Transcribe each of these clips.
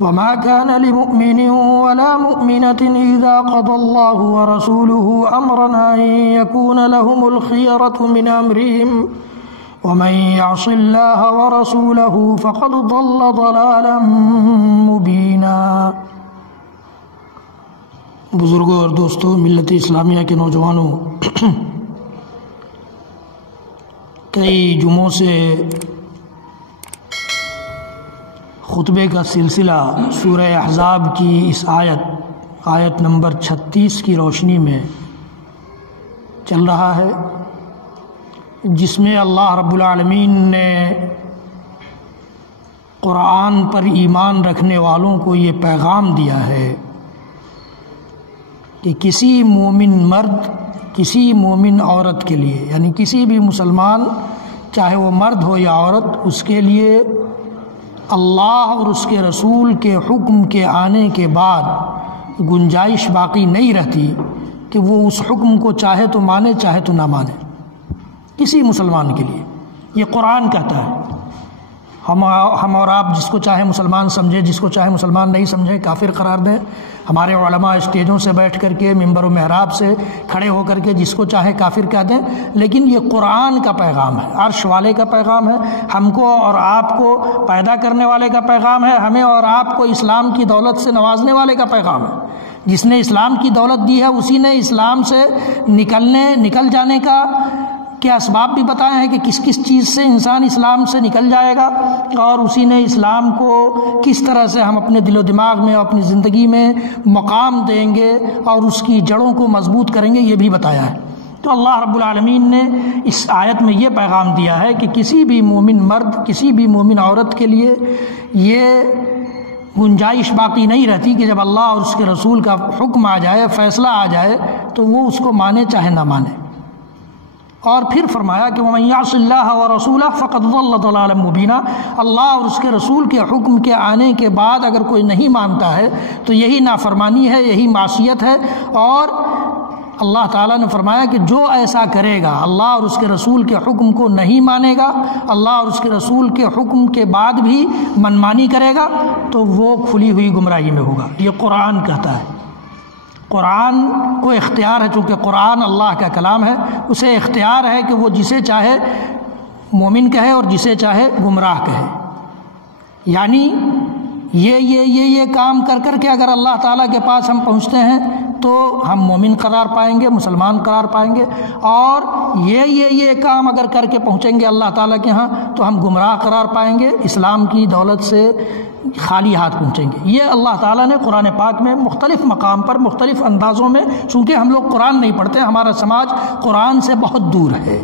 وما كان لمؤمن ولا مؤمنة إذا قضى الله ورسوله أمرا أن يكون لهم الخيرة من أمرهم ومن يعص الله ورسوله فقد ضل ضلالا مبينا۔ بزرگوں اور دوستوں، ملت اسلامیہ کے نوجوانوں، کئی جمعوں سے خطبے کا سلسلہ سورہ احزاب کی اس آیت نمبر 36 کی روشنی میں چل رہا ہے، جس میں اللہ رب العالمین نے قرآن پر ایمان رکھنے والوں کو یہ پیغام دیا ہے کہ کسی مومن مرد، کسی مومن عورت کے لیے، یعنی کسی بھی مسلمان، چاہے وہ مرد ہو یا عورت، اس کے لیے اللہ اور اس کے رسول کے حکم کے آنے کے بعد گنجائش باقی نہیں رہتی کہ وہ اس حکم کو چاہے تو مانے چاہے تو نہ مانے۔ کسی مسلمان کے لیے یہ قرآن کہتا ہے۔ ہم اور آپ جس کو چاہے مسلمان سمجھیں، جس کو چاہے مسلمان نہیں سمجھیں، کافر قرار دیں۔ ہمارے علماء اسٹیجوں سے بیٹھ کر کے، ممبر و محراب سے کھڑے ہو کر کے جس کو چاہے کافر کہہ دیں، لیکن یہ قرآن کا پیغام ہے، عرش والے کا پیغام ہے، ہم کو اور آپ کو پیدا کرنے والے کا پیغام ہے، ہمیں اور آپ کو اسلام کی دولت سے نوازنے والے کا پیغام ہے۔ جس نے اسلام کی دولت دی ہے اسی نے اسلام سے نکل جانے کا کے اسباب بھی بتائے ہیں کہ کس کس چیز سے انسان اسلام سے نکل جائے گا، اور اسی نے اسلام کو کس طرح سے ہم اپنے دل و دماغ میں اور اپنی زندگی میں مقام دیں گے اور اس کی جڑوں کو مضبوط کریں گے، یہ بھی بتایا ہے۔ تو اللہ رب العالمین نے اس آیت میں یہ پیغام دیا ہے کہ کسی بھی مومن مرد، کسی بھی مومن عورت کے لیے یہ گنجائش باقی نہیں رہتی کہ جب اللہ اور اس کے رسول کا حکم آ جائے، فیصلہ آ جائے، تو وہ اس کو مانے چاہے نہ مانے۔ اور پھر فرمایا کہ وَمَن يَعْصِ اللَّهَ وَرَسُولَهُ فَقَدْ ضَلَّ ضَلَالًا مُبِينًا، اللہ اور اس کے رسول کے حکم کے آنے کے بعد اگر کوئی نہیں مانتا ہے تو یہی نافرمانی ہے، یہی معصیت ہے۔ اور اللہ تعالیٰ نے فرمایا کہ جو ایسا کرے گا، اللہ اور اس کے رسول کے حکم کو نہیں مانے گا، اللہ اور اس کے رسول کے حکم کے بعد بھی منمانی کرے گا، تو وہ کھلی ہوئی گمراہی میں ہوگا۔ یہ قرآن کہتا ہے۔ قرآن کو اختیار ہے، چونکہ قرآن اللہ کا کلام ہے، اسے اختیار ہے کہ وہ جسے چاہے مومن کہے اور جسے چاہے گمراہ کہے۔ یعنی یہ کام کر کر کے اگر اللہ تعالیٰ کے پاس ہم پہنچتے ہیں تو ہم مومن قرار پائیں گے، مسلمان قرار پائیں گے، اور یہ کام اگر کر کے پہنچیں گے اللہ تعالیٰ کے ہاں تو ہم گمراہ قرار پائیں گے، اسلام کی دولت سے خالی ہاتھ پہنچیں گے۔ یہ اللہ تعالیٰ نے قرآن پاک میں مختلف مقام پر مختلف اندازوں میں، چونکہ ہم لوگ قرآن نہیں پڑھتے، ہمارا سماج قرآن سے بہت دور ہے،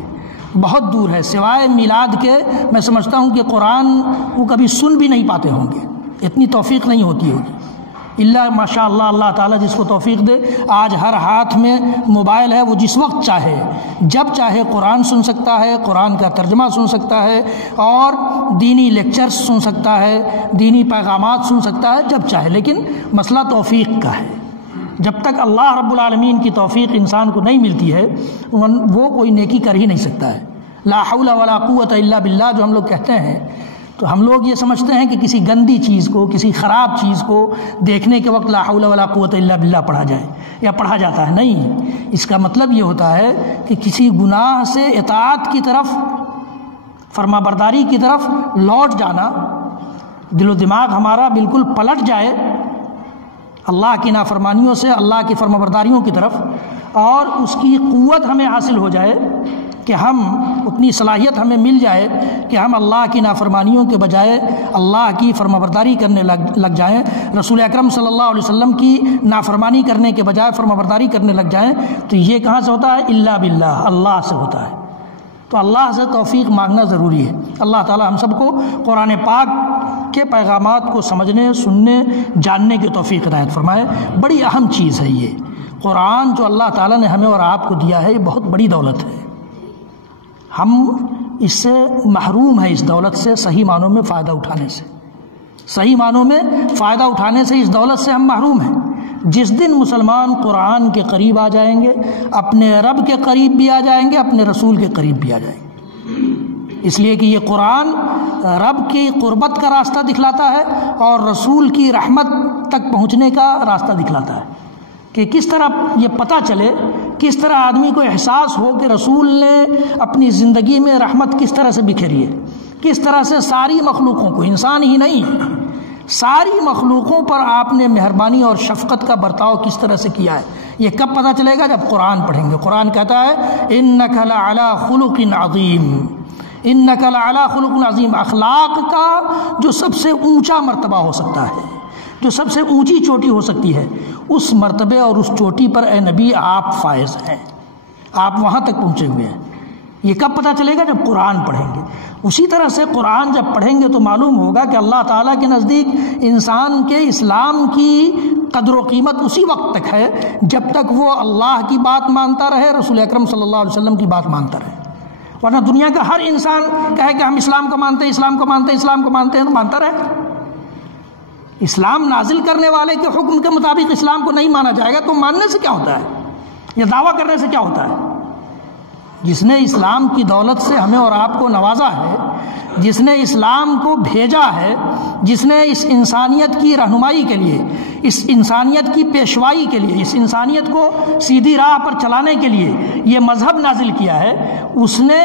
بہت دور ہے، سوائے میلاد کے میں سمجھتا ہوں کہ قرآن کو کبھی سن بھی نہیں پاتے ہوں گے، اتنی توفیق نہیں ہوتی ہوگی، اللہ ماشاء اللہ، اللہ تعالیٰ جس کو توفیق دے۔ آج ہر ہاتھ میں موبائل ہے، وہ جس وقت چاہے، جب چاہے قرآن سن سکتا ہے، قرآن کا ترجمہ سن سکتا ہے، اور دینی لیکچرز سن سکتا ہے، دینی پیغامات سن سکتا ہے جب چاہے۔ لیکن مسئلہ توفیق کا ہے، جب تک اللہ رب العالمین کی توفیق انسان کو نہیں ملتی ہے وہ کوئی نیکی کر ہی نہیں سکتا ہے۔ لا حول ولا قوت الا باللہ جو ہم لوگ کہتے ہیں، تو ہم لوگ یہ سمجھتے ہیں کہ کسی گندی چیز کو، کسی خراب چیز کو دیکھنے کے وقت لا حول ولا قوت الا باللہ پڑھا جائے یا پڑھا جاتا ہے، نہیں، اس کا مطلب یہ ہوتا ہے کہ کسی گناہ سے اطاعت کی طرف، فرما برداری کی طرف لوٹ جانا، دل و دماغ ہمارا بالکل پلٹ جائے اللہ کی نافرمانیوں سے اللہ کی فرما برداریوں کی طرف، اور اس کی قوت ہمیں حاصل ہو جائے کہ ہم اتنی صلاحیت ہمیں مل جائے کہ ہم اللہ کی نافرمانیوں کے بجائے اللہ کی فرمانبرداری کرنے لگ جائیں، رسول اکرم صلی اللہ علیہ وسلم کی نافرمانی کرنے کے بجائے فرمانبرداری کرنے لگ جائیں، تو یہ کہاں سے ہوتا ہے؟ الا باللہ، اللہ سے ہوتا ہے۔ تو اللہ سے توفیق مانگنا ضروری ہے۔ اللہ تعالی ہم سب کو قرآن پاک کے پیغامات کو سمجھنے، سننے، جاننے کی توفیق عنایت فرمائے۔ بڑی اہم چیز ہے یہ قرآن جو اللہ تعالیٰ نے ہمیں اور آپ کو دیا ہے، یہ بہت بڑی دولت ہے۔ ہم اس سے محروم ہیں، اس دولت سے صحیح معنوں میں فائدہ اٹھانے سے، صحیح معنوں میں فائدہ اٹھانے سے اس دولت سے ہم محروم ہیں۔ جس دن مسلمان قرآن کے قریب آ جائیں گے، اپنے رب کے قریب بھی آ جائیں گے، اپنے رسول کے قریب بھی آ جائیں گے۔ اس لیے کہ یہ قرآن رب کی قربت کا راستہ دکھلاتا ہے اور رسول کی رحمت تک پہنچنے کا راستہ دکھلاتا ہے، کہ کس طرح یہ پتہ چلے، کس طرح آدمی کو احساس ہو کہ رسول نے اپنی زندگی میں رحمت کس طرح سے بکھیری ہے، کس طرح سے ساری مخلوقوں کو، انسان ہی نہیں ساری مخلوقوں پر آپ نے مہربانی اور شفقت کا برتاؤ کس طرح سے کیا ہے۔ یہ کب پتہ چلے گا؟ جب قرآن پڑھیں گے۔ قرآن کہتا ہے اِنَّكَ لَعَلَىٰ خُلُقٍ عَظِيمٍ، اِنَّكَ لَعَلَىٰ خُلُقٍ عَظِيمٍ۔ اخلاق کا جو سب سے اونچا مرتبہ ہو سکتا ہے، جو سب سے اونچی چوٹی ہو سکتی ہے، اس مرتبے اور اس چوٹی پر اے نبی آپ فائز ہیں، آپ وہاں تک پہنچے ہوئے ہیں۔ یہ کب پتہ چلے گا؟ جب قرآن پڑھیں گے۔ اسی طرح سے قرآن جب پڑھیں گے تو معلوم ہوگا کہ اللہ تعالیٰ کے نزدیک انسان کے اسلام کی قدر و قیمت اسی وقت تک ہے جب تک وہ اللہ کی بات مانتا رہے، رسول اکرم صلی اللہ علیہ وسلم کی بات مانتا رہے۔ ورنہ دنیا کا ہر انسان کہے کہ ہم اسلام کو مانتے ہیں، اسلام کو مانتے ہیں، اسلام کو مانتے ہیں، تو مانتا رہے۔ اسلام نازل کرنے والے کے حکم کے مطابق اسلام کو نہیں مانا جائے گا تو ماننے سے کیا ہوتا ہے، یا دعویٰ کرنے سے کیا ہوتا ہے؟ جس نے اسلام کی دولت سے ہمیں اور آپ کو نوازا ہے، جس نے اسلام کو بھیجا ہے، جس نے اس انسانیت کی رہنمائی کے لیے، اس انسانیت کی پیشوائی کے لیے، اس انسانیت کو سیدھی راہ پر چلانے کے لیے یہ مذہب نازل کیا ہے، اس نے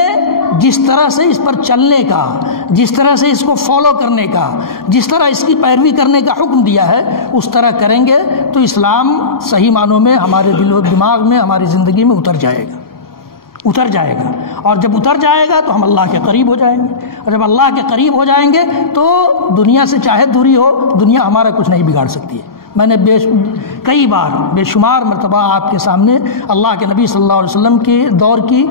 جس طرح سے اس پر چلنے کا، جس طرح سے اس کو فالو کرنے کا، جس طرح اس کی پیروی کرنے کا حکم دیا ہے، اس طرح کریں گے تو اسلام صحیح معنوں میں ہمارے دل و دماغ میں، ہماری زندگی میں اتر جائے گا، اتر جائے گا۔ اور جب اتر جائے گا تو ہم اللہ کے قریب ہو جائیں گے، اور جب اللہ کے قریب ہو جائیں گے تو دنیا سے چاہے دوری ہو، دنیا ہمارا کچھ نہیں بگاڑ سکتی ہے۔ میں نے کئی بار بے شمار مرتبہ آپ کے سامنے اللہ کے نبی صلی اللہ علیہ وسلم کے دور کی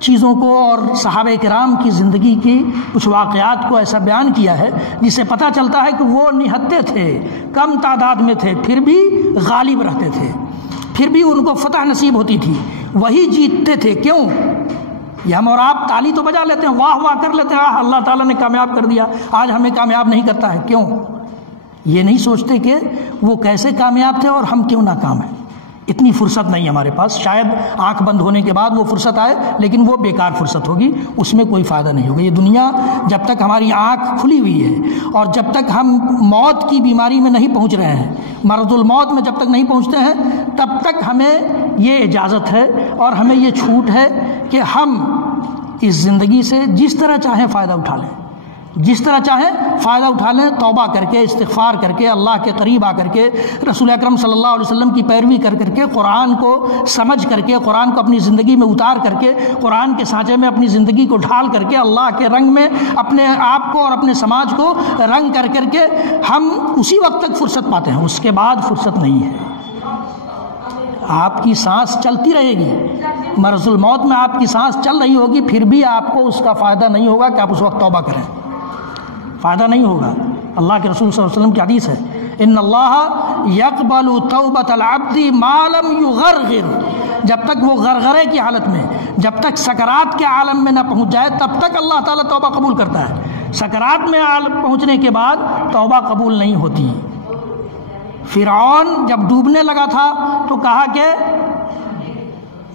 چیزوں کو اور صحابہ کرام کی زندگی کی کچھ واقعات کو ایسا بیان کیا ہے جس سے پتہ چلتا ہے کہ وہ نہتے تھے، کم تعداد میں تھے، پھر بھی غالب رہتے تھے، پھر بھی ان کو فتح نصیب ہوتی تھی، وہی جیتتے تھے۔ کیوں؟ یہ ہم اور آپ تالی تو بجا لیتے ہیں، واہ واہ کر لیتے ہیں، اللہ تعالیٰ نے کامیاب کر دیا، آج ہمیں کامیاب نہیں کرتا ہے۔ کیوں؟ یہ نہیں سوچتے کہ وہ کیسے کامیاب تھے اور ہم کیوں ناکام ہیں۔ اتنی فرصت نہیں ہمارے پاس، شاید آنکھ بند ہونے کے بعد وہ فرصت آئے، لیکن وہ بیکار فرصت ہوگی، اس میں کوئی فائدہ نہیں ہوگا۔ یہ دنیا جب تک ہماری آنکھ کھلی ہوئی ہے اور جب تک ہم موت کی بیماری میں نہیں پہنچ رہے ہیں، مرض الموت میں جب تک نہیں پہنچتے ہیں، تب تک ہمیں یہ اجازت ہے اور ہمیں یہ چھوٹ ہے کہ ہم اس زندگی سے جس طرح چاہیں فائدہ اٹھا لیں، جس طرح چاہیں فائدہ اٹھا لیں، توبہ کر کے، استغفار کر کے، اللہ کے قریب آ کر کے، رسول اکرم صلی اللہ علیہ وسلم کی پیروی کر کے، قرآن کو سمجھ کر کے، قرآن کو اپنی زندگی میں اتار کر کے، قرآن کے سانچے میں اپنی زندگی کو ڈھال کر کے، اللہ کے رنگ میں اپنے آپ کو اور اپنے سماج کو رنگ کر کے ہم اسی وقت تک فرصت پاتے ہیں، اس کے بعد فرصت نہیں ہے۔ آپ کی سانس چلتی رہے گی، مرض الموت میں آپ کی سانس چل رہی ہوگی، پھر بھی آپ کو اس کا فائدہ نہیں ہوگا کہ آپ اس وقت توبہ کریں، فائدہ نہیں ہوگا۔ اللہ کے رسول صلی اللہ علیہ وسلم کی حدیث ہے ان اللہ یقبل توبۃ العبد ما لم یغرغر، جب تک وہ غرغرے کی حالت میں، جب تک سکرات کے عالم میں نہ پہنچ جائے تب تک اللہ تعالیٰ توبہ قبول کرتا ہے۔ سکرات میں پہنچنے کے بعد توبہ قبول نہیں ہوتی۔ فرعون جب ڈوبنے لگا تھا تو کہا کہ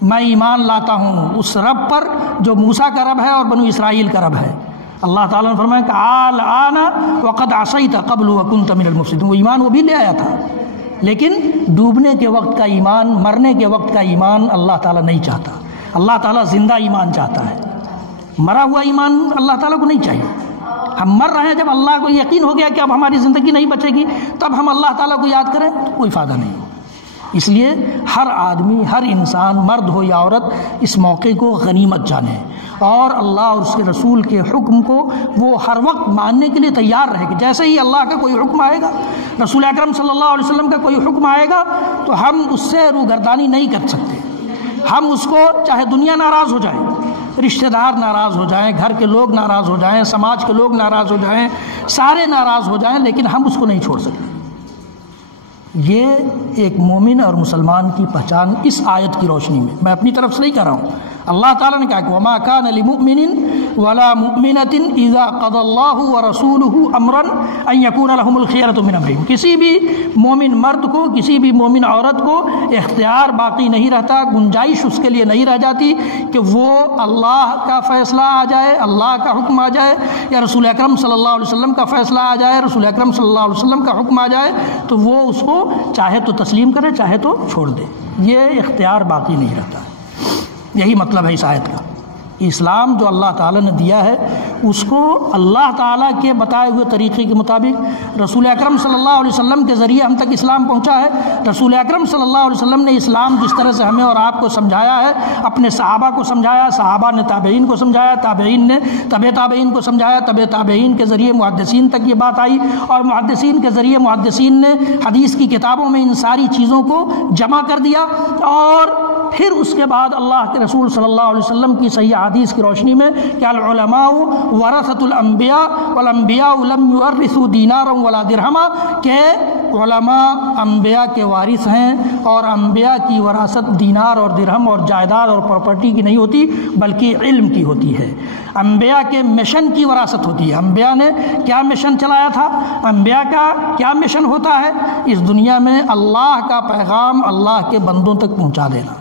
میں ایمان لاتا ہوں اس رب پر جو موسیٰ کا رب ہے اور بنو اسرائیل کا رب ہے۔ اللہ تعالیٰ نے فرمایا کہ الآن وقد عصیت قبل وکنت من المفسدین، وہ ایمان وہ بھی لے آیا تھا، لیکن ڈوبنے کے وقت کا ایمان، مرنے کے وقت کا ایمان اللہ تعالیٰ نہیں چاہتا۔ اللہ تعالیٰ زندہ ایمان چاہتا ہے، مرا ہوا ایمان اللہ تعالیٰ کو نہیں چاہیے۔ ہم مر رہے ہیں، جب اللہ کو یقین ہو گیا کہ اب ہماری زندگی نہیں بچے گی، تب ہم اللہ تعالیٰ کو یاد کریں تو کوئی فائدہ نہیں ہوگا۔ اس لیے ہر آدمی، ہر انسان، مرد ہو یا عورت، اس موقع کو غنیمت جانے اور اللہ اور اس کے رسول کے حکم کو وہ ہر وقت ماننے کے لیے تیار رہے کہ جیسے ہی اللہ کا کوئی حکم آئے گا، رسول اکرم صلی اللہ علیہ وسلم کا کوئی حکم آئے گا تو ہم اس سے روگردانی نہیں کر سکتے۔ ہم اس کو، چاہے دنیا ناراض ہو جائے، رشتہ دار ناراض ہو جائیں، گھر کے لوگ ناراض ہو جائیں، سماج کے لوگ ناراض ہو جائیں، سارے ناراض ہو جائیں، لیکن ہم اس کو نہیں چھوڑ سکتے۔ یہ ایک مومن اور مسلمان کی پہچان اس آیت کی روشنی میں، میں اپنی طرف سے نہیں کہہ رہا ہوں، اللہ تعالیٰ نے کہا کہ وَمَا كَانَ لِمُؤْمِنٍ ولا مؤمنۃ اذا قضى اللہ ورسولہ امرا ان یکون لهم الخیرۃ من امرہم، کسی بھی مومن مرد کو، کسی بھی مومن عورت کو اختیار باقی نہیں رہتا، گنجائش اس کے لیے نہیں رہ جاتی کہ وہ اللہ کا فیصلہ آ جائے، اللہ کا حکم آ جائے، یا رسول اکرم صلی اللہ علیہ وسلم کا فیصلہ آ جائے، رسول اکرم صلی اللہ علیہ وسلم کا حکم آ جائے تو وہ اس کو چاہے تو تسلیم کرے چاہے تو چھوڑ دے، یہ اختیار باقی نہیں رہتا ہے۔ یہی مطلب ہے اس آیت کا۔ اسلام جو اللہ تعالیٰ نے دیا ہے اس کو اللہ تعالیٰ کے بتائے ہوئے طریقے کے مطابق رسول اکرم صلی اللہ علیہ وسلم کے ذریعے ہم تک اسلام پہنچا ہے۔ رسول اکرم صلی اللہ علیہ وسلم نے اسلام جس طرح سے ہمیں اور آپ کو سمجھایا ہے، اپنے صحابہ کو سمجھایا، صحابہ نے تابعین کو سمجھایا، تابعین نے تبع تابعین کو سمجھایا، تبع تابعین کے ذریعے محدثین تک یہ بات آئی، اور محدثین کے ذریعے محدثین نے حدیث کی کتابوں میں ان ساری چیزوں کو جمع کر دیا، اور پھر اس کے بعد اللہ کے رسول صلی اللہ علیہ وسلم کی صحیح حدیث کی روشنی میں کہ العلماء ورثۃ الانبیاء والانبیاء لم یورثوا دینارا ولا درہما، کہ علماء انبیاء کے وارث ہیں، اور انبیاء کی وراثت دینار اور درہم اور جائیداد اور پراپرٹی کی نہیں ہوتی بلکہ علم کی ہوتی ہے۔ انبیاء کے مشن کی وراثت ہوتی ہے۔ انبیاء نے کیا مشن چلایا تھا، انبیاء کا کیا مشن ہوتا ہے اس دنیا میں؟ اللہ کا پیغام اللہ کے بندوں تک پہنچا دینا۔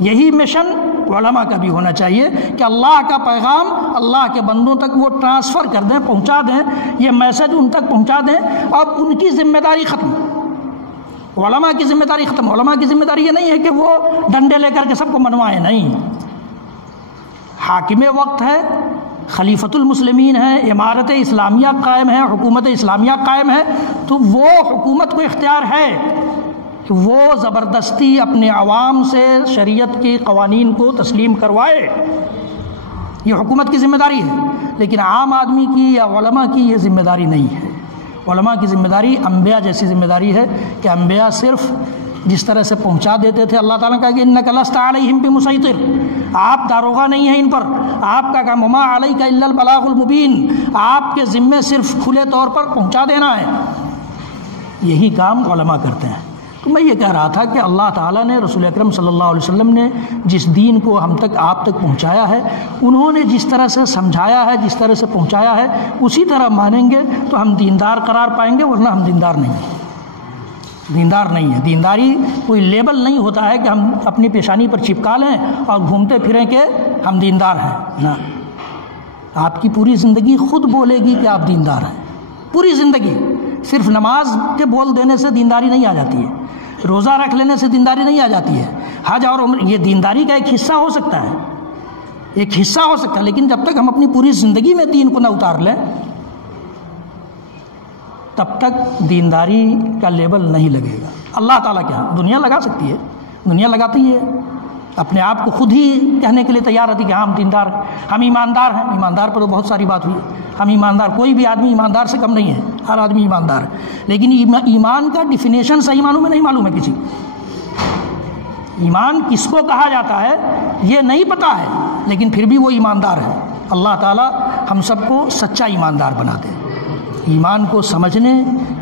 یہی مشن علماء کا بھی ہونا چاہیے کہ اللہ کا پیغام اللہ کے بندوں تک وہ ٹرانسفر کر دیں، پہنچا دیں، یہ میسج ان تک پہنچا دیں۔ اب ان کی ذمہ داری ختم، علماء کی ذمہ داری ختم۔ علماء کی ذمہ داری یہ نہیں ہے کہ وہ ڈنڈے لے کر کے سب کو منوائیں، نہیں۔ حاکم وقت ہے، خلیفۃ المسلمین ہے، امارت اسلامیہ قائم ہے، حکومت اسلامیہ قائم ہے، تو وہ حکومت کو اختیار ہے کہ وہ زبردستی اپنے عوام سے شریعت کے قوانین کو تسلیم کروائے، یہ حکومت کی ذمہ داری ہے۔ لیکن عام آدمی کی یا علماء کی یہ ذمہ داری نہیں ہے۔ علماء کی ذمہ داری انبیاء جیسی ذمہ داری ہے کہ انبیاء صرف جس طرح سے پہنچا دیتے تھے، اللہ تعالیٰ کہا کہ انک لست علیہم بمسیطر، آپ داروغہ نہیں ہیں ان پر، آپ کا کام وما علیک الا البلاغ المبین، آپ کے ذمے صرف کھلے طور پر پہنچا دینا ہے۔ یہی کام علماء کرتے ہیں۔ تو میں یہ کہہ رہا تھا کہ اللہ تعالیٰ نے، رسول اکرم صلی اللہ علیہ وسلم نے جس دین کو ہم تک آپ تک پہنچایا ہے، انہوں نے جس طرح سے سمجھایا ہے، جس طرح سے پہنچایا ہے، اسی طرح مانیں گے تو ہم دیندار قرار پائیں گے، ورنہ ہم دیندار نہیں ہیں۔ دیندار نہیں ہے۔ دینداری کوئی لیبل نہیں ہوتا ہے کہ ہم اپنی پیشانی پر چپکا لیں اور گھومتے پھریں کہ ہم دیندار ہیں، نہ۔ آپ کی پوری زندگی خود بولے گی کہ آپ دیندار ہیں، پوری زندگی۔ صرف نماز کے بول دینے سے دینداری نہیں آ جاتی ہے، روزہ رکھ لینے سے دینداری نہیں آ جاتی ہے، حج اور عمرہ یہ دینداری کا ایک حصہ ہو سکتا ہے، ایک حصہ ہو سکتا ہے، لیکن جب تک ہم اپنی پوری زندگی میں دین کو نہ اتار لیں تب تک دینداری کا لیبل نہیں لگے گا۔ اللہ تعالیٰ کیا دنیا لگا سکتی ہے، دنیا لگاتی ہے، اپنے آپ کو خود ہی کہنے کے لیے تیار رہتی کہ ہم دیندار، ہم ایماندار ہیں۔ ایماندار پر تو بہت ساری بات ہوئی، ہم ایماندار، کوئی بھی آدمی ایماندار سے کم نہیں ہے، ہر آدمی ایماندار ہے، لیکن ایمان کا ڈیفینیشن صحیح معنوں میں نہیں معلوم ہے کسی کو۔ ایمان کس کو کہا جاتا ہے یہ نہیں پتہ ہے، لیکن پھر بھی وہ ایماندار ہے۔ اللہ تعالیٰ ہم سب کو سچا ایماندار بنا دے، ایمان کو سمجھنے،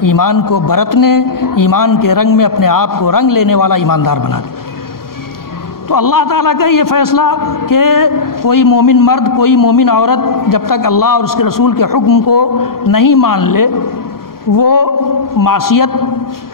ایمان کو برتنے، ایمان کے رنگ میں اپنے آپ کو رنگ لینے والا ایماندار بنا دے۔ تو اللہ تعالیٰ کا یہ فیصلہ کہ کوئی مومن مرد، کوئی مومن عورت جب تک اللہ اور اس کے رسول کے حکم کو نہیں مان لے وہ معصیت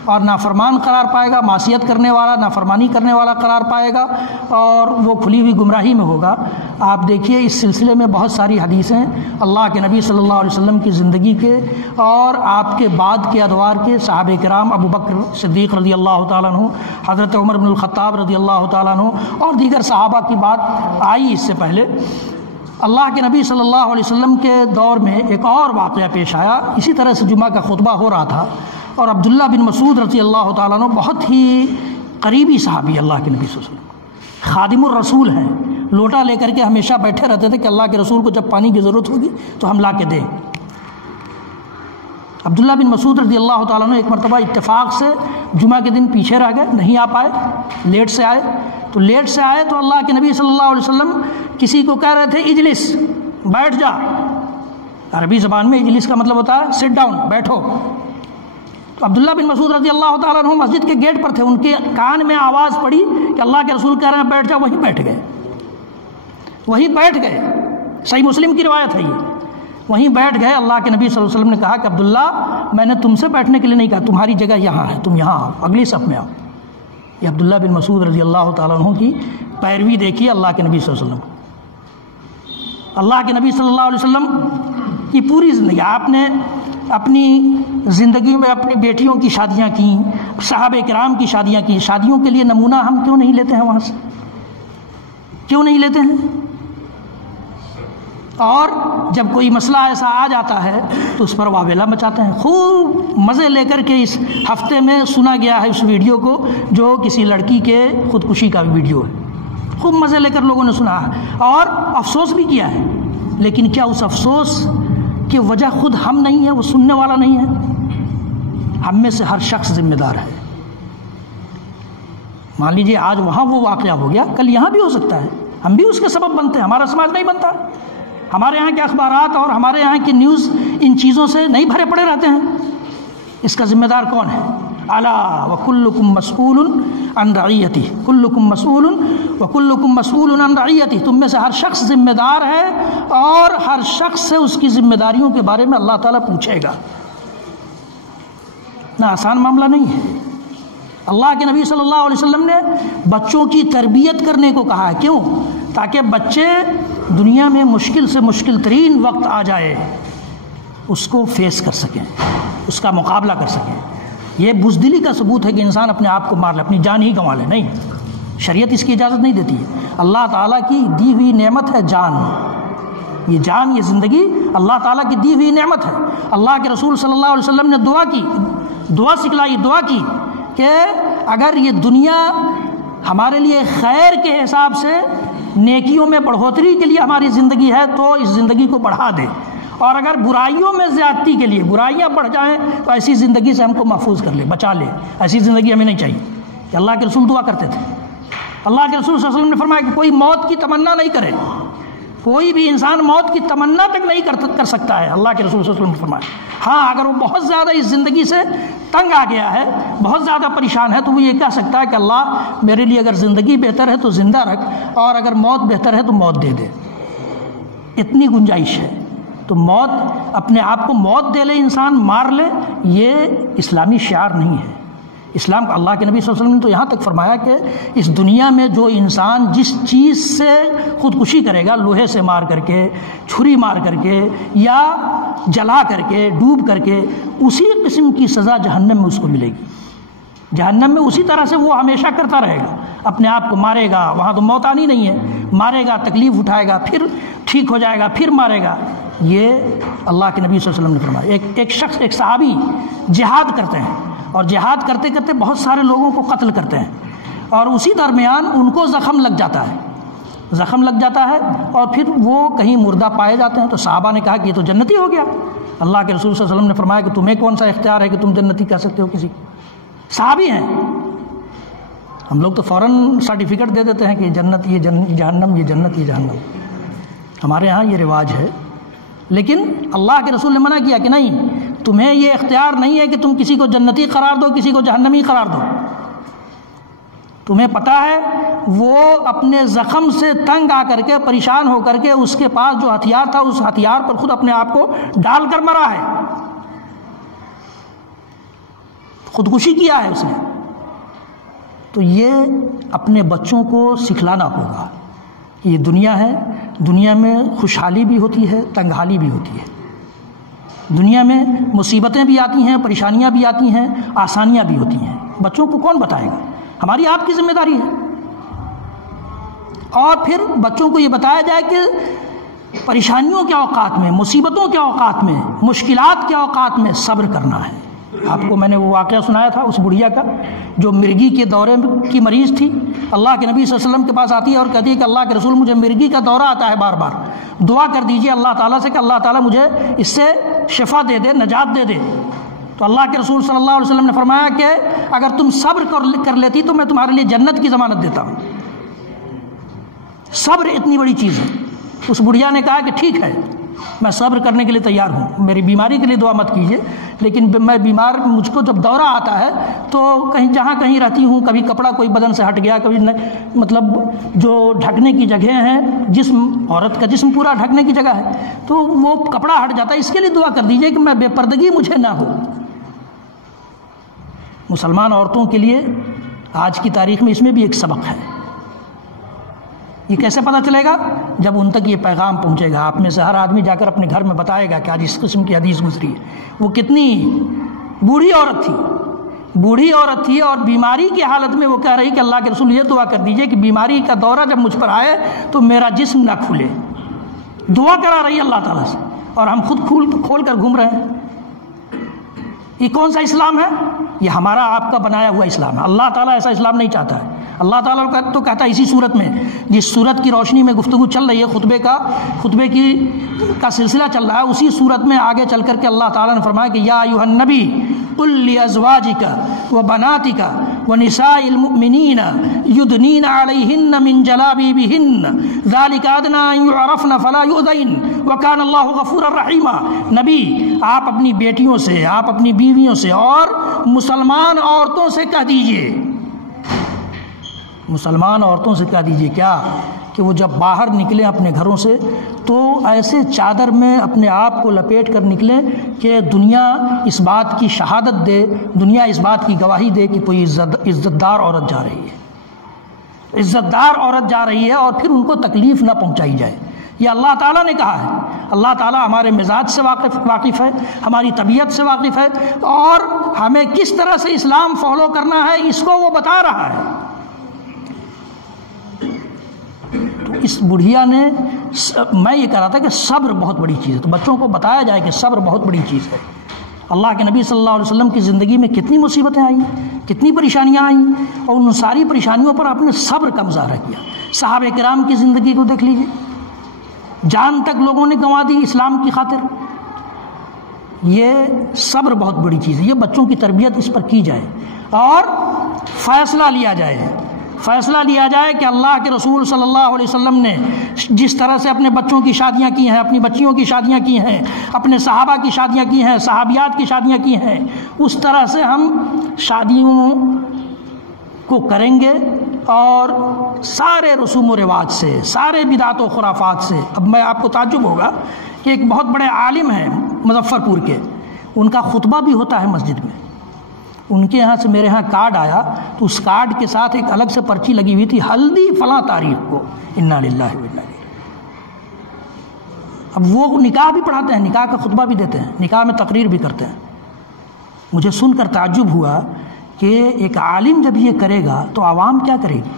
اور نافرمان قرار پائے گا، معصیت کرنے والا، نافرمانی کرنے والا قرار پائے گا، اور وہ کھلی ہوئی گمراہی میں ہوگا۔ آپ دیکھیے اس سلسلے میں بہت ساری حدیثیں اللہ کے نبی صلی اللہ علیہ وسلم کی زندگی کے اور آپ کے بعد کے ادوار کے صحابہ کرام، ابو بکر صدیق رضی اللہ تعالیٰ عنہ، حضرت عمر بن الخطاب رضی اللہ تعالیٰ عنہ اور دیگر صحابہ کی بات آئی اس سے پہلے۔ اللہ کے نبی صلی اللہ علیہ وسلم کے دور میں ایک اور واقعہ پیش آیا، اسی طرح سے جمعہ کا خطبہ ہو رہا تھا، اور عبداللہ بن مسعود رضی اللہ تعالیٰ عنہ بہت ہی قریبی صحابی اللہ کے نبی صلی اللہ علیہ وسلم، خادم الرسول ہیں، لوٹا لے کر کے ہمیشہ بیٹھے رہتے تھے کہ اللہ کے رسول کو جب پانی کی ضرورت ہوگی تو ہم لا کے دیں۔ عبداللہ بن مسعود رضی اللہ تعالیٰ عنہ ایک مرتبہ اتفاق سے جمعہ کے دن پیچھے رہ گئے، نہیں آ پائے، لیٹ سے آئے، تو لیٹ سے آئے تو اللہ کے نبی صلی اللہ علیہ وسلم کسی کو کہہ رہے تھے اجلس، بیٹھ جا۔ عربی زبان میں اجلس کا مطلب ہوتا ہے سٹ ڈاؤن، بیٹھو۔ تو عبداللہ بن مسعود رضی اللہ تعالیٰ عنہ مسجد کے گیٹ پر تھے، ان کے کان میں آواز پڑی کہ اللہ کے رسول کہہ رہے ہیں بیٹھ جا، وہیں بیٹھ گئے، وہیں بیٹھ گئے۔ صحیح مسلم کی روایت ہے یہ. وہیں بیٹھ گئے. اللہ کے نبی صلی اللہ علیہ وسلم نے کہا کہ عبداللہ میں نے تم سے بیٹھنے کے لیے نہیں کہا, تمہاری جگہ یہاں ہے, تم یہاں آؤ, اگلی صف میں آؤ. یہ عبداللہ بن مسعود رضی اللہ تعالیٰ عنہ کی پیروی دیکھیے اللہ کے نبی صلی اللہ علیہ وسلم. اللہ کے نبی صلی اللہ علیہ وسلم کی پوری زندگی, آپ نے اپنی زندگی میں اپنی بیٹیوں کی شادیاں کیں, صحابہ کرام کی شادیاں کی. شادیوں کے لیے نمونہ ہم کیوں نہیں لیتے ہیں وہاں سے, کیوں نہیں لیتے ہیں؟ اور جب کوئی مسئلہ ایسا آ جاتا ہے تو اس پر واویلا مچاتے ہیں. خوب مزے لے کر کے اس ہفتے میں سنا گیا ہے اس ویڈیو کو جو کسی لڑکی کے خودکشی کا ویڈیو ہے. خوب مزے لے کر لوگوں نے سنا ہے اور افسوس بھی کیا ہے. لیکن کیا اس افسوس کی وجہ خود ہم نہیں ہے, وہ سننے والا نہیں ہے؟ ہم میں سے ہر شخص ذمہ دار ہے. مان لیجیے آج وہاں وہ واقعہ ہو گیا, کل یہاں بھی ہو سکتا ہے. ہم بھی اس کے سبب بنتے ہیں, ہمارا سماج نہیں بنتا. ہمارے یہاں کے اخبارات اور ہمارے یہاں کی نیوز ان چیزوں سے نہیں بھرے پڑے رہتے ہیں. اس کا ذمہ دار کون ہے؟ الا وکلکم مسئول عن رعیتہ, کلکم مسئول وکلکم مسئول عن رعیتہ. تم میں سے ہر شخص ذمہ دار ہے اور ہر شخص سے اس کی ذمہ داریوں کے بارے میں اللہ تعالیٰ پوچھے گا. نہ آسان معاملہ نہیں ہے. اللہ کے نبی صلی اللہ علیہ وسلم نے بچوں کی تربیت کرنے کو کہا ہے. کیوں؟ تاکہ بچے دنیا میں مشکل سے مشکل ترین وقت آ جائے اس کو فیس کر سکیں, اس کا مقابلہ کر سکیں. یہ بزدلی کا ثبوت ہے کہ انسان اپنے آپ کو مار لے, اپنی جان ہی گنوا لے. نہیں, شریعت اس کی اجازت نہیں دیتی ہے. اللہ تعالیٰ کی دی ہوئی نعمت ہے جان. یہ جان, یہ زندگی اللہ تعالیٰ کی دی ہوئی نعمت ہے. اللہ کے رسول صلی اللہ علیہ وسلم نے دعا سکھلائی, دعا کی کہ اگر یہ دنیا ہمارے لیے خیر کے حساب سے نیکیوں میں بڑھوتری کے لیے ہماری زندگی ہے تو اس زندگی کو بڑھا دے, اور اگر برائیوں میں زیادتی کے لیے برائیاں بڑھ جائیں تو ایسی زندگی سے ہم کو محفوظ کر لے, بچا لے. ایسی زندگی ہمیں نہیں چاہیے. کہ اللہ کے رسول دعا کرتے تھے. اللہ کے رسول صلی اللہ علیہ وسلم نے فرمایا کہ کوئی موت کی تمنا نہیں کرے. کوئی بھی انسان موت کی تمنا تک نہیں کر سکتا ہے, اللہ کے رسول صلی اللہ علیہ وسلم نے فرمایا. ہاں, اگر وہ بہت زیادہ اس زندگی سے تنگ آ گیا ہے, بہت زیادہ پریشان ہے, تو وہ یہ کہہ سکتا ہے کہ اللہ میرے لیے اگر زندگی بہتر ہے تو زندہ رکھ, اور اگر موت بہتر ہے تو موت دے دے. اتنی گنجائش ہے. تو موت, اپنے آپ کو موت دے لے انسان, مار لے, یہ اسلامی شعار نہیں ہے. اسلام کا, اللہ کے نبی صلی اللہ علیہ وسلم نے تو یہاں تک فرمایا کہ اس دنیا میں جو انسان جس چیز سے خودکشی کرے گا, لوہے سے مار کر کے, چھری مار کر کے, یا جلا کر کے, ڈوب کر کے, اسی قسم کی سزا جہنم میں اس کو ملے گی. جہنم میں اسی طرح سے وہ ہمیشہ کرتا رہے گا. اپنے آپ کو مارے گا, وہاں تو موت آنی نہیں ہے, مارے گا, تکلیف اٹھائے گا, پھر ٹھیک ہو جائے گا, پھر مارے گا. یہ اللہ کے نبی صلی اللہ علیہ وسلم نے فرمایا. ایک شخص, ایک صحابی جہاد کرتے ہیں, اور جہاد کرتے کرتے بہت سارے لوگوں کو قتل کرتے ہیں, اور اسی درمیان ان کو زخم لگ جاتا ہے, اور پھر وہ کہیں مردہ پائے جاتے ہیں. تو صحابہ نے کہا کہ یہ تو جنتی ہو گیا. اللہ کے رسول صلی اللہ علیہ وسلم نے فرمایا کہ تمہیں کون سا اختیار ہے کہ تم جنتی کہہ سکتے ہو کسی. صحابی ہیں. ہم لوگ تو فوراً سرٹیفکیٹ دے دیتے ہیں کہ جنت یہ جہنم, یہ جنت یہ جہنم. ہمارے ہاں یہ رواج ہے. لیکن اللہ کے رسول نے منع کیا کہ نہیں, تمہیں یہ اختیار نہیں ہے کہ تم کسی کو جنتی قرار دو, کسی کو جہنمی قرار دو. تمہیں پتہ ہے وہ اپنے زخم سے تنگ آ کر کے, پریشان ہو کر کے, اس کے پاس جو ہتھیار تھا اس ہتھیار پر خود اپنے آپ کو ڈال کر مرا ہے, خودکشی کیا ہے اس نے. تو یہ اپنے بچوں کو سکھلانا ہوگا. یہ دنیا ہے, دنیا میں خوشحالی بھی ہوتی ہے, تنگحالی بھی ہوتی ہے. دنیا میں مصیبتیں بھی آتی ہیں, پریشانیاں بھی آتی ہیں, آسانیاں بھی ہوتی ہیں. بچوں کو کون بتائے گا؟ ہماری آپ کی ذمہ داری ہے. اور پھر بچوں کو یہ بتایا جائے کہ پریشانیوں کے اوقات میں, مصیبتوں کے اوقات میں, مشکلات کے اوقات میں صبر کرنا ہے. آپ کو میں نے وہ واقعہ سنایا تھا اس بڑھیا کا جو مرگی کے دورے کی مریض تھی. اللہ کے نبی صلی اللہ علیہ وسلم کے پاس آتی ہے اور کہتی ہے کہ اللہ کے رسول مجھے مرگی کا دورہ آتا ہے بار بار, دعا کر دیجئے اللہ تعالیٰ سے کہ اللہ تعالیٰ مجھے اس سے شفا دے دے, نجات دے دے. تو اللہ کے رسول صلی اللہ علیہ وسلم نے فرمایا کہ اگر تم صبر کر لیتی تو میں تمہارے لیے جنت کی ضمانت دیتا ہوں. صبر اتنی بڑی چیز ہے. اس بڑھیا نے کہا کہ ٹھیک ہے, میں صبر کرنے کے لیے تیار ہوں، میری بیماری کے لیے دعا مت کیجیے، لیکن میں بیمار، مجھ کو جب دورہ آتا ہے تو جہاں کہیں رہتی ہوں، کبھی کپڑا کوئی بدن سے ہٹ گیا، کبھی مطلب جو ڈھکنے کی جگہ ہیں، جسم، عورت کا جسم پورا ڈھکنے کی جگہ ہے، تو وہ کپڑا ہٹ جاتا ہے، اس کے لیے دعا کر دیجیے کہ میں بے پردگی مجھے نہ ہو۔ مسلمان عورتوں کے لیے آج کی تاریخ میں اس میں بھی ایک سبق ہے۔ یہ کیسے پتہ چلے گا؟ جب ان تک یہ پیغام پہنچے گا۔ آپ میں سے ہر آدمی جا کر اپنے گھر میں بتائے گا کہ آج اس قسم کی حدیث گزری ہے۔ وہ کتنی بوڑھی عورت تھی اور بیماری کی حالت میں وہ کہہ رہی کہ اللہ کے رسول یہ دعا کر دیجئے کہ بیماری کا دورہ جب مجھ پر آئے تو میرا جسم نہ کھلے۔ دعا کرا رہی ہے اللہ تعالیٰ سے، اور ہم خود کھول کر گھوم رہے ہیں۔ یہ کون سا اسلام ہے؟ یہ ہمارا آپ کا بنایا ہوا اسلام ہے۔ اللہ تعالیٰ ایسا اسلام نہیں چاہتا ہے۔ اللہ تعالیٰ تو کہتا ہے اسی صورت میں، جس صورت کی روشنی میں گفتگو چل رہی ہے، خطبے کا سلسلہ چل رہا ہے، اسی صورت میں آگے چل کر کے اللہ تعالیٰ نے فرمایا کہ یا ایھا النبی قل لازواجک وبناتک ونساء المؤمنین یدنین علیہن من جلابیبہن ذلک ادنی ان یعرفن فلا یؤذین وکان اللہ غفورا رحیما۔ نبی، آپ اپنی بیٹیوں سے، آپ اپنی بیویوں سے اور مسلمان عورتوں سے کہہ دیجئے، مسلمان عورتوں سے کہہ دیجئے کیا کہ وہ جب باہر نکلیں اپنے گھروں سے تو ایسے چادر میں اپنے آپ کو لپیٹ کر نکلیں کہ دنیا اس بات کی شہادت دے، دنیا اس بات کی گواہی دے کہ کوئی عزت دار عورت جا رہی ہے، عزت دار عورت جا رہی ہے، اور پھر ان کو تکلیف نہ پہنچائی جائے۔ یہ اللہ تعالیٰ نے کہا ہے۔ اللہ تعالیٰ ہمارے مزاج سے واقف ہے، ہماری طبیعت سے واقف ہے، اور ہمیں کس طرح سے اسلام فالو کرنا ہے اس کو وہ بتا رہا ہے۔ اس بڑھیا نے، میں یہ کہہ رہا تھا کہ صبر بہت بڑی چیز ہے، تو بچوں کو بتایا جائے کہ صبر بہت بڑی چیز ہے۔ اللہ کے نبی صلی اللہ علیہ وسلم کی زندگی میں کتنی مصیبتیں آئیں، کتنی پریشانیاں آئیں، اور ان ساری پریشانیوں پر آپ نے صبر کا مظاہرہ کیا۔ صحابہ کرام کی زندگی کو دیکھ لیجیے، جان تک لوگوں نے گنوا دی اسلام کی خاطر۔ یہ صبر بہت بڑی چیز ہے۔ یہ بچوں کی تربیت اس پر کی جائے، اور فیصلہ لیا جائے کہ اللہ کے رسول صلی اللہ علیہ وسلم نے جس طرح سے اپنے بچوں کی شادیاں کی ہیں، اپنی بچیوں کی شادیاں کی ہیں، اپنے صحابہ کی شادیاں کی ہیں، صحابیات کی شادیاں کی ہیں، اس طرح سے ہم شادیوں کو کریں گے، اور سارے رسوم و رواج سے، سارے بدعت و خرافات سے۔ اب میں آپ کو تعجب ہوگا کہ ایک بہت بڑے عالم ہیں مظفرپور کے، ان کا خطبہ بھی ہوتا ہے مسجد میں۔ ان کے یہاں سے میرے ہاں کارڈ آیا تو اس کارڈ کے ساتھ ایک الگ سے پرچی لگی ہوئی تھی، ہلدی فلاں تاریخ کو، انا للہ و انا الیہ۔ اب وہ نکاح بھی پڑھاتے ہیں، نکاح کا خطبہ بھی دیتے ہیں، نکاح میں تقریر بھی کرتے ہیں۔ مجھے سن کر تعجب ہوا کہ ایک عالم جب یہ کرے گا تو عوام کیا کرے گی؟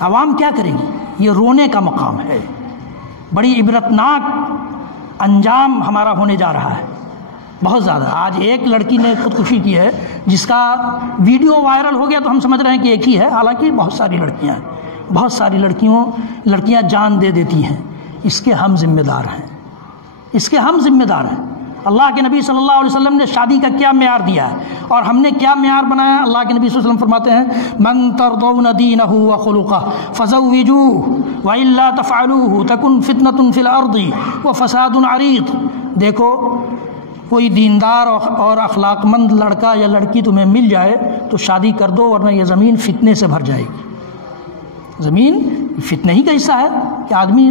عوام کیا کرے گی؟ یہ رونے کا مقام ہے۔ بڑی عبرتناک انجام ہمارا ہونے جا رہا ہے، بہت زیادہ۔ آج ایک لڑکی نے خودکشی کی ہے، جس کا ویڈیو وائرل ہو گیا تو ہم سمجھ رہے ہیں کہ ایک ہی ہے، حالانکہ بہت ساری لڑکیاں ہیں، بہت ساری لڑکیاں جان دے دیتی ہیں۔ اس کے ہم ذمہ دار ہیں، اس کے ہم ذمہ دار ہیں۔ اللہ کے نبی صلی اللہ علیہ وسلم نے شادی کا کیا معیار دیا ہے، اور ہم نے کیا معیار بنایا؟ اللہ کے نبی صلی اللہ علیہ وسلم فرماتے ہیں من ترضون دینہ وخلقہ فزوجوہ والا تفعلوہ تکن فتنۃ فی الارض وفساد عریض۔ دیکھو، کوئی دیندار اور اخلاق مند لڑکا یا لڑکی تمہیں مل جائے تو شادی کر دو، ورنہ یہ زمین فتنے سے بھر جائے گی۔ زمین فتنے ہی کا حصہ ہے کہ آدمی،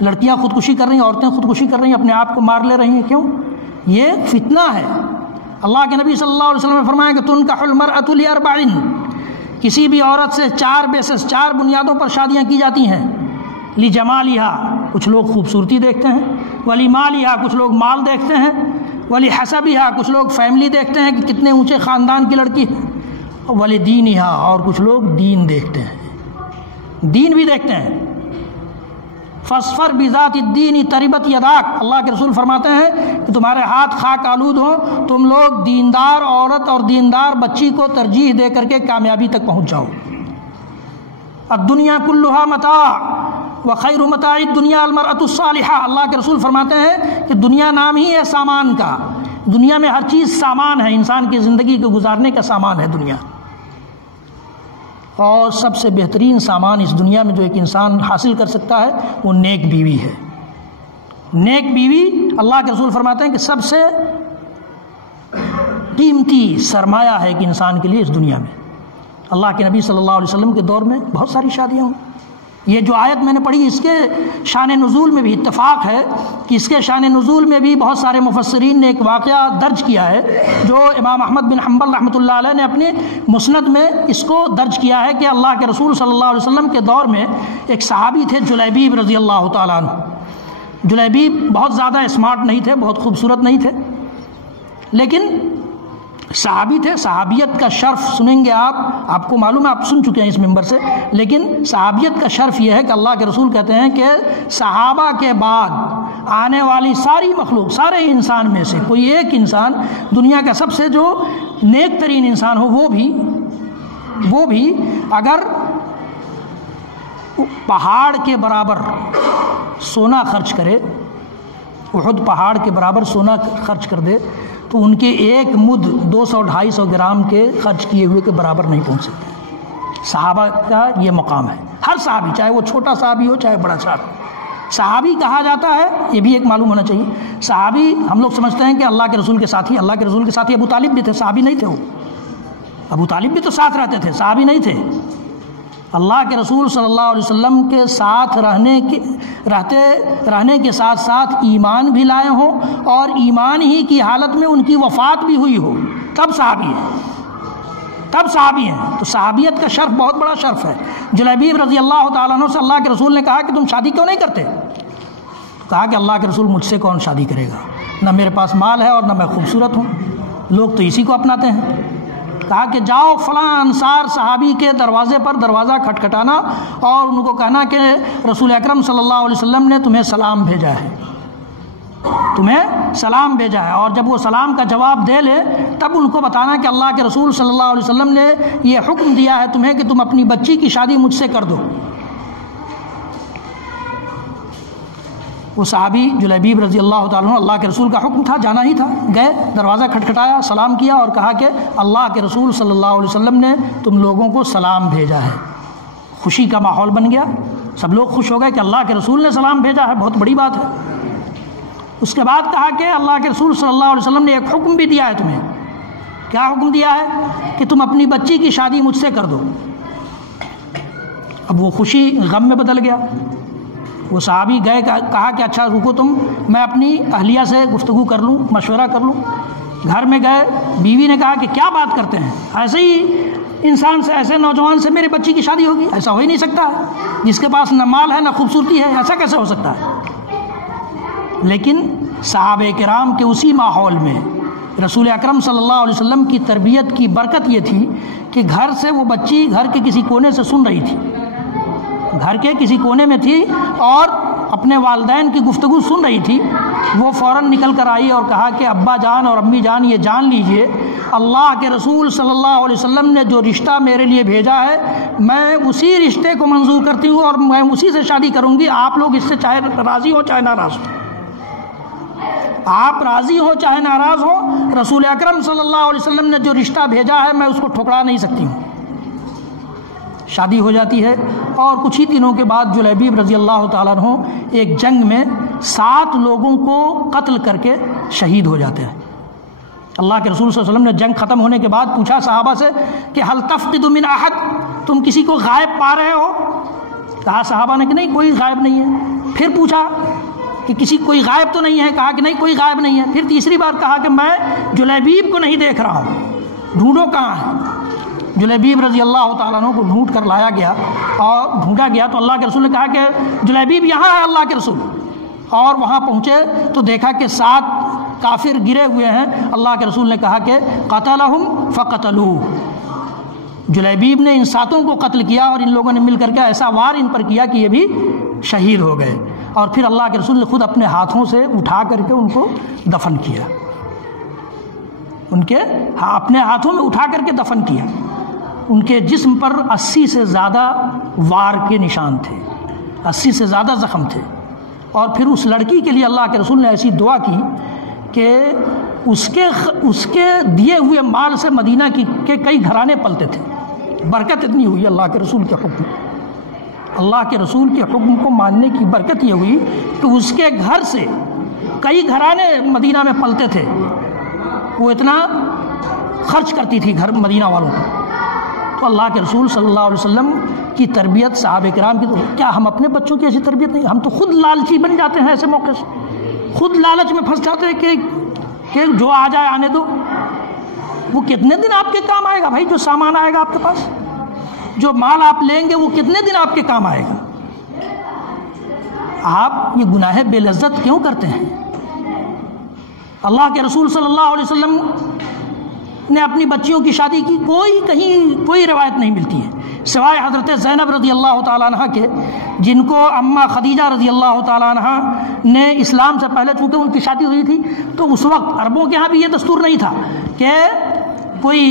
لڑکیاں خودکشی کر رہی ہیں، عورتیں خودکشی کر رہی ہیں، اپنے آپ کو مار لے رہی ہیں، کیوں؟ یہ فتنہ ہے۔ اللہ کے نبی صلی اللہ علیہ وسلم نے فرمایا کہ تنکح المرأۃ لأربع، کسی بھی عورت سے چار بنیادوں پر شادیاں کی جاتی ہیں۔ لجمالہا، کچھ لوگ خوبصورتی دیکھتے ہیں، ولمالہا، کچھ لوگ مال دیکھتے ہیں، ولحسبہا، کچھ لوگ فیملی دیکھتے ہیں کہ کتنے اونچے خاندان کی لڑکی ہے، ولدینہا، اور کچھ لوگ دین دیکھتے ہیں، دین بھی دیکھتے ہیں۔ فاصفر بذات الدین تربت یداک، اللہ کے رسول فرماتے ہیں کہ تمہارے ہاتھ خاک آلود ہوں، تم لوگ دیندار عورت اور دیندار بچی کو ترجیح دے کر کے کامیابی تک پہنچ جاؤ۔ الدنیا کلھا متاع وخیر متاع الدنیا المرأۃ الصالحہ، اللہ کے رسول فرماتے ہیں کہ دنیا نام ہی ہے سامان کا، دنیا میں ہر چیز سامان ہے، انسان کی زندگی کو گزارنے کا سامان ہے دنیا، اور سب سے بہترین سامان اس دنیا میں جو ایک انسان حاصل کر سکتا ہے وہ نیک بیوی ہے، نیک بیوی اللہ کے رسول فرماتے ہیں کہ سب سے قیمتی سرمایہ ہے ایک انسان کے لیے اس دنیا میں۔ اللہ کے نبی صلی اللہ علیہ وسلم کے دور میں بہت ساری شادیاں ہوئیں۔ یہ جو آیت میں نے پڑھی اس کے شان نزول میں بھی اتفاق ہے کہ اس کے شان نزول میں بھی بہت سارے مفسرین نے ایک واقعہ درج کیا ہے، جو امام احمد بن حنبل رحمۃ اللہ علیہ نے اپنے مسند میں اس کو درج کیا ہے کہ اللہ کے رسول صلی اللہ علیہ وسلم کے دور میں ایک صحابی تھے جلیبیب رضی اللہ تعالیٰ عنہ۔ جلیبیب بہت زیادہ اسمارٹ نہیں تھے، بہت خوبصورت نہیں تھے، لیکن صحابی تھے۔ صحابیت کا شرف سنیں گے آپ کو معلوم ہے، آپ سن چکے ہیں اس منبر سے، لیکن صحابیت کا شرف یہ ہے کہ اللہ کے رسول کہتے ہیں کہ صحابہ کے بعد آنے والی ساری مخلوق، سارے انسان میں سے کوئی ایک انسان دنیا کا سب سے جو نیک ترین انسان ہو وہ بھی اگر پہاڑ کے برابر سونا خرچ کرے، احد پہاڑ کے برابر سونا خرچ کر دے، تو ان کے ایک مد 200-250 گرام کے خرچ کیے ہوئے کے برابر نہیں پہنچ سکتے۔ صحابہ کا یہ مقام ہے، ہر صحابی، چاہے وہ چھوٹا صحابی ہو چاہے بڑا صحابی۔ صحابی کہا جاتا ہے، یہ بھی ایک معلوم ہونا چاہیے، صحابی ہم لوگ سمجھتے ہیں کہ اللہ کے رسول کے ساتھی، اللہ کے رسول کے ساتھی ابو طالب بھی تھے، صحابی نہیں تھے وہ۔ ابو طالب بھی تو ساتھ رہتے تھے، صحابی نہیں تھے۔ اللہ کے رسول صلی اللہ علیہ وسلم کے ساتھ رہنے کے ساتھ ساتھ ایمان بھی لائے ہوں اور ایمان ہی کی حالت میں ان کی وفات بھی ہوئی ہو، تب صحابی ہیں۔ تو صحابیت کا شرف بہت بڑا شرف ہے۔ جلیبیب رضی اللہ تعالیٰ عنہ سے اللہ کے رسول نے کہا کہ تم شادی کیوں نہیں کرتے؟ کہا کہ اللہ کے رسول مجھ سے کون شادی کرے گا، نہ میرے پاس مال ہے اور نہ میں خوبصورت ہوں، لوگ تو اسی کو اپناتے ہیں۔ کہا کہ جاؤ فلاں انصار صحابی کے دروازے پر دروازہ کھٹکھٹانا اور ان کو کہنا کہ رسول اکرم صلی اللہ علیہ وسلم نے تمہیں سلام بھیجا ہے، اور جب وہ سلام کا جواب دے لے تب ان کو بتانا کہ اللہ کے رسول صلی اللہ علیہ وسلم نے یہ حکم دیا ہے تمہیں کہ تم اپنی بچی کی شادی مجھ سے کر دو۔ وہ صحابی جلیبیب رضی اللہ تعالیٰ عنہ، اللہ کے رسول کا حکم تھا، جانا ہی تھا، گئے، دروازہ کھٹکھٹایا، سلام کیا اور کہا کہ اللہ کے رسول صلی اللہ علیہ وسلم نے تم لوگوں کو سلام بھیجا ہے۔ خوشی کا ماحول بن گیا، سب لوگ خوش ہو گئے کہ اللہ کے رسول نے سلام بھیجا ہے، بہت بڑی بات ہے۔ اس کے بعد کہا کہ اللہ کے رسول صلی اللہ علیہ وسلم نے ایک حکم بھی دیا ہے تمہیں۔ کیا حکم دیا ہے؟ کہ تم اپنی بچی کی شادی مجھ سے کر دو۔ اب وہ خوشی غم میں بدل گیا۔ وہ صحابی گئے، کہا کہ اچھا رکو تم، میں اپنی اہلیہ سے گفتگو کر لوں، مشورہ کر لوں۔ گھر میں گئے، بیوی نے کہا کہ کیا بات کرتے ہیں، ایسے ہی انسان سے، ایسے نوجوان سے میری بچی کی شادی ہوگی؟ ایسا ہو ہی نہیں سکتا ہے، جس کے پاس نہ مال ہے نہ خوبصورتی ہے، ایسا کیسے ہو سکتا ہے؟ لیکن صحابہ کرام کے اسی ماحول میں رسول اکرم صلی اللہ علیہ وسلم کی تربیت کی برکت یہ تھی کہ گھر سے وہ بچی گھر کے کسی کونے سے سن رہی تھی، گھر کے کسی کونے میں تھی اور اپنے والدین کی گفتگو سن رہی تھی۔ وہ فوراً نکل کر آئی اور کہا کہ ابا جان اور امی جان یہ جان لیجئے اللہ کے رسول صلی اللہ علیہ وسلم نے جو رشتہ میرے لیے بھیجا ہے میں اسی رشتے کو منظور کرتی ہوں اور میں اسی سے شادی کروں گی، آپ لوگ اس سے چاہے راضی ہو چاہے ناراض ہو، آپ راضی ہو چاہے ناراض ہو، رسول اکرم صلی اللہ علیہ وسلم نے جو رشتہ بھیجا ہے میں اس کو ٹھکرا نہیں سکتی ہوں۔ شادی ہو جاتی ہے اور کچھ ہی دنوں کے بعد جلیبیب رضی اللہ تعالیٰ عنہ ایک جنگ میں 7 لوگوں کو قتل کر کے شہید ہو جاتے ہیں۔ اللہ کے رسول صلی اللہ علیہ وسلم نے جنگ ختم ہونے کے بعد پوچھا صحابہ سے کہ حل تفقد من احد، تم کسی کو غائب پا رہے ہو؟ کہا صحابہ نے کہ نہیں کوئی غائب نہیں ہے۔ پھر پوچھا کہ کوئی غائب تو نہیں ہے؟ کہا کہ نہیں کوئی غائب نہیں ہے۔ پھر تیسری بار کہا کہ میں جلیبیب کو نہیں دیکھ رہا ہوں، ڈھونڈو کہاں ہے؟ جلیبیب رضی اللہ تعالیٰ عنہ کو ڈھونڈ کر لایا گیا اور ڈھونڈا گیا تو اللہ کے رسول نے کہا کہ جلیبیب یہاں ہے اللہ کے رسول، اور وہاں پہنچے تو دیکھا کہ 7 کافر گرے ہوئے ہیں۔ اللہ کے رسول نے کہا کہ قتلہم فقتلوہ، جلیبیب نے ان 7 کو قتل کیا اور ان لوگوں نے مل کر کے ایسا وار ان پر کیا کہ یہ بھی شہید ہو گئے، اور پھر اللہ کے رسول نے خود اپنے ہاتھوں سے اٹھا کر کے ان کو دفن کیا، ان کے اپنے ہاتھوں میں اٹھا کر کے دفن کیا۔ ان کے جسم پر 80 سے زیادہ وار کے نشان تھے، 80 سے زیادہ زخم تھے، اور پھر اس لڑکی کے لیے اللہ کے رسول نے ایسی دعا کی کہ اس کے دیے ہوئے مال سے مدینہ کے کئی گھرانے پلتے تھے، برکت اتنی ہوئی اللہ کے رسول کے حکم۔ اللہ کے رسول کے حکم کو ماننے کی برکت یہ ہوئی کہ اس کے گھر سے کئی گھرانے مدینہ میں پلتے تھے، وہ اتنا خرچ کرتی تھی گھر مدینہ والوں کو۔ تو اللہ کے رسول صلی اللہ علیہ وسلم کی تربیت صحابہ کرام کی، کیا ہم اپنے بچوں کی ایسی تربیت نہیں؟ ہم تو خود لالچی بن جاتے ہیں ایسے موقع سے، خود لالچ میں پھنس جاتے ہیں کہ جو آ جائے آنے دو۔ وہ کتنے دن آپ کے کام آئے گا بھائی؟ جو سامان آئے گا آپ کے پاس، جو مال آپ لیں گے، وہ کتنے دن آپ کے کام آئے گا؟ آپ یہ گناہ بے لذت کیوں کرتے ہیں؟ اللہ کے رسول صلی اللہ علیہ وسلم نے اپنی بچیوں کی شادی کی کہیں کوئی روایت نہیں ملتی ہے سوائے حضرت زینب رضی اللہ تعالیٰ عنہ کے، جن کو اماں خدیجہ رضی اللہ تعالیٰ عنہ نے اسلام سے پہلے، چونکہ ان کی شادی ہوئی تھی تو اس وقت عربوں کے ہاں بھی یہ دستور نہیں تھا کہ کوئی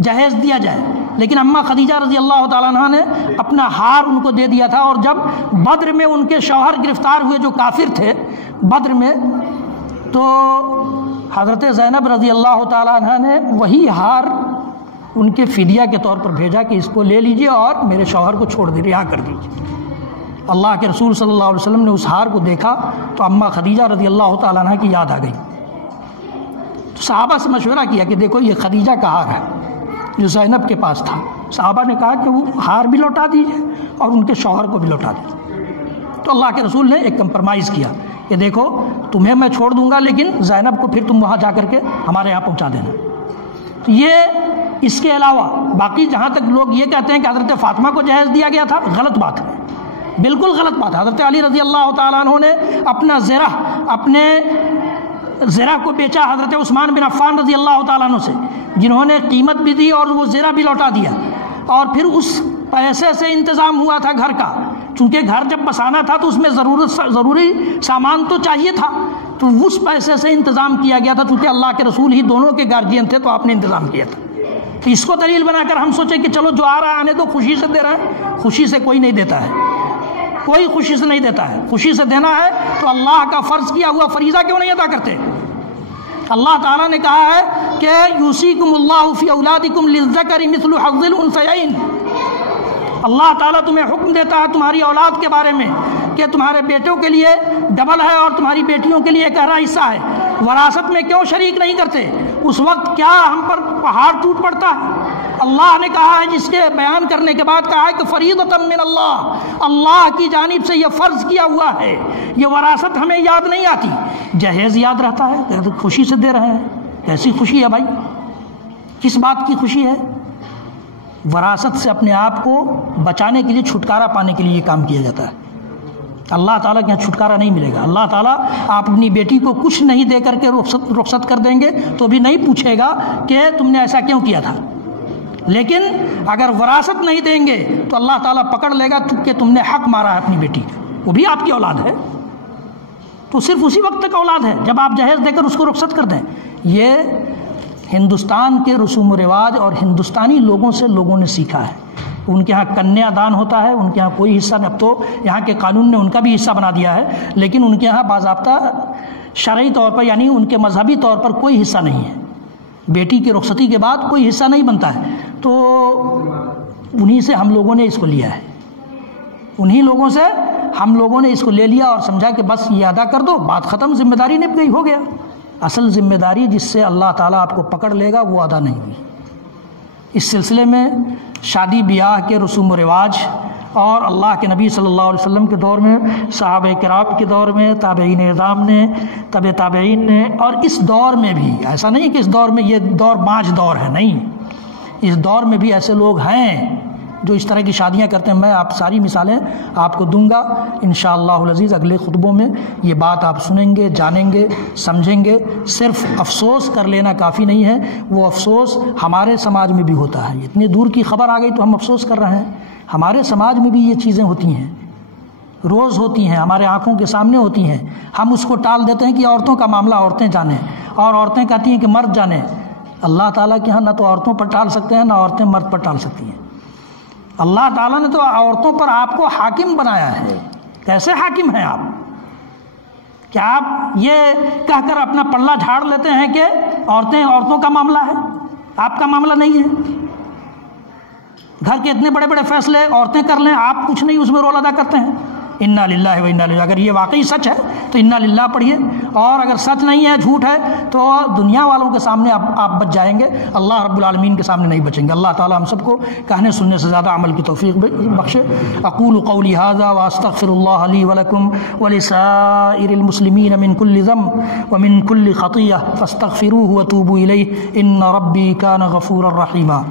جہیز دیا جائے، لیکن اماں خدیجہ رضی اللہ تعالیٰ عنہ نے اپنا ہار ان کو دے دیا تھا، اور جب بدر میں ان کے شوہر گرفتار ہوئے جو کافر تھے بدر میں، تو حضرت زینب رضی اللہ تعالیٰ عنہ نے وہی ہار ان کے فدیہ کے طور پر بھیجا کہ اس کو لے لیجئے اور میرے شوہر کو چھوڑ دے، رہا کر دیجیے۔ اللہ کے رسول صلی اللہ علیہ وسلم نے اس ہار کو دیکھا تو اماں خدیجہ رضی اللہ تعالیٰ عنہ کی یاد آ گئی، تو صحابہ سے مشورہ کیا کہ دیکھو یہ خدیجہ کا ہار ہے جو زینب کے پاس تھا۔ صحابہ نے کہا کہ وہ ہار بھی لوٹا دیجیے اور ان کے شوہر کو بھی لوٹا دیجیے۔ تو اللہ کے رسول نے ایک کمپرمائز کیا کہ دیکھو تمہیں میں چھوڑ دوں گا، لیکن زینب کو پھر تم وہاں جا کر کے ہمارے یہاں پہنچا دینا۔ تو یہ اس کے علاوہ باقی جہاں تک لوگ یہ کہتے ہیں کہ حضرت فاطمہ کو جہیز دیا گیا تھا، غلط بات ہے، بالکل غلط بات ہے۔ حضرت علی رضی اللہ تعالیٰ عنہ نے اپنے زرہ کو بیچا حضرت عثمان بن عفان رضی اللہ تعالیٰ عنہ سے، جنہوں نے قیمت بھی دی اور وہ زرہ بھی لوٹا دیا، اور پھر اس پیسے سے انتظام ہوا تھا گھر کا، چونکہ گھر جب بسانا تھا تو اس میں ضروری سامان تو چاہیے تھا، تو اس پیسے سے انتظام کیا گیا تھا، چونکہ اللہ کے رسول ہی دونوں کے گارجین تھے تو آپ نے انتظام کیا تھا۔ تو اس کو دلیل بنا کر ہم سوچیں کہ چلو جو آ رہا ہے آنے دو، خوشی سے دے رہا ہے، خوشی سے کوئی نہیں دیتا ہے، کوئی خوشی سے نہیں دیتا ہے۔ خوشی سے دینا ہے تو اللہ کا فرض کیا ہوا فریضہ کیوں نہیں ادا کرتے؟ اللہ تعالیٰ نے کہا ہے کہ یوصیکم اللہ فی اولادکم للذکر مثل حظ الانثیین، اللہ تعالیٰ تمہیں حکم دیتا ہے تمہاری اولاد کے بارے میں کہ تمہارے بیٹوں کے لیے ڈبل ہے اور تمہاری بیٹیوں کے لیے ایک گہرا حصہ ہے۔ وراثت میں کیوں شریک نہیں کرتے؟ اس وقت کیا ہم پر پہاڑ ٹوٹ پڑتا ہے؟ اللہ نے کہا ہے، جس کے بیان کرنے کے بعد کہا ہے کہ فریضۃ من اللہ، اللہ کی جانب سے یہ فرض کیا ہوا ہے، یہ وراثت ہمیں یاد نہیں آتی، جہیز یاد رہتا ہے، خوشی سے دے رہے ہیں۔ کیسی خوشی ہے بھائی؟ کس بات کی خوشی ہے؟ وراثت سے اپنے آپ کو بچانے کے لیے، چھٹکارا پانے کے لیے یہ کام کیا جاتا ہے۔ اللہ تعالیٰ کے یہاں چھٹکارا نہیں ملے گا۔ اللہ تعالیٰ آپ اپنی بیٹی کو کچھ نہیں دے کر کے رخصت کر دیں گے تو بھی نہیں پوچھے گا کہ تم نے ایسا کیوں کیا تھا، لیکن اگر وراثت نہیں دیں گے تو اللہ تعالیٰ پکڑ لے گا کہ تم نے حق مارا ہے اپنی بیٹی کا، وہ بھی آپ کی اولاد ہے، تو صرف اسی وقت تک اولاد ہے جب آپ جہیز دے کر اس کو رخصت کر دیں۔ یہ ہندوستان کے رسوم و رواج اور ہندوستانی لوگوں سے لوگوں نے سیکھا ہے۔ ان کے ہاں کنیا دان ہوتا ہے، ان کے ہاں کوئی حصہ نہیں، اب تو یہاں کے قانون نے ان کا بھی حصہ بنا دیا ہے، لیکن ان کے ہاں باضابطہ شرعی طور پر، یعنی ان کے مذہبی طور پر کوئی حصہ نہیں ہے۔ بیٹی کی رخصتی کے بعد کوئی حصہ نہیں بنتا ہے، تو انہی سے ہم لوگوں نے اس کو لیا ہے، انہی لوگوں سے ہم لوگوں نے اس کو لے لیا اور سمجھا کہ بس یہ ادا کر دو، بات ختم، ذمہ داری نبھ گئی، ہو گیا۔ اصل ذمہ داری جس سے اللہ تعالیٰ آپ کو پکڑ لے گا وہ ادا نہیں ہوئی۔ اس سلسلے میں شادی بیاہ کے رسوم و رواج اور اللہ کے نبی صلی اللہ علیہ وسلم کے دور میں، صحابہ کرام کے دور میں، تابعین اعظام نے، تبع تابعین نے، اور اس دور میں بھی، ایسا نہیں کہ اس دور میں یہ دور بانج دور ہے، نہیں، اس دور میں بھی ایسے لوگ ہیں جو اس طرح کی شادیاں کرتے ہیں۔ میں آپ ساری مثالیں آپ کو دوں گا انشاءاللہ العزیز، اگلے خطبوں میں یہ بات آپ سنیں گے، جانیں گے، سمجھیں گے۔ صرف افسوس کر لینا کافی نہیں ہے، وہ افسوس ہمارے سماج میں بھی ہوتا ہے۔ اتنی دور کی خبر آ گئی تو ہم افسوس کر رہے ہیں، ہمارے سماج میں بھی یہ چیزیں ہوتی ہیں، روز ہوتی ہیں، ہمارے آنکھوں کے سامنے ہوتی ہیں۔ ہم اس کو ٹال دیتے ہیں کہ عورتوں کا معاملہ عورتیں جانیں، اور عورتیں کہتی ہیں کہ مرد جانیں۔ اللہ تعالیٰ کے ہاں نہ تو عورتوں پر ٹال سکتے ہیں، نہ عورتیں مرد پر ٹال سکتی ہیں۔ اللہ تعالیٰ نے تو عورتوں پر آپ کو حاکم بنایا ہے۔ کیسے حاکم ہیں آپ؟ کیا آپ یہ کہہ کر اپنا پلہ جھاڑ لیتے ہیں کہ عورتوں کا معاملہ ہے، آپ کا معاملہ نہیں ہے؟ گھر کے اتنے بڑے بڑے فیصلے عورتیں کر لیں، آپ کچھ نہیں اس میں رول ادا کرتے ہیں۔ انا للہ و انا الیہ، اگر یہ واقعی سچ ہے تو انا للہ پڑھیے، اور اگر سچ نہیں ہے، جھوٹ ہے، تو دنیا والوں کے سامنے آپ بچ جائیں گے، اللہ رب العالمین کے سامنے نہیں بچیں گے۔ اللہ تعالی ہم سب کو کہنے سننے سے زیادہ عمل کی توفیق بخشے۔ اقول قولی ھذا واستغفر اللہ لی ولکم ولسائر المسلمین من کل ذنب ومن کل خطیئہ فاستغفروہ وتوبوا الیہ ان ربی کان غفورا رحیما۔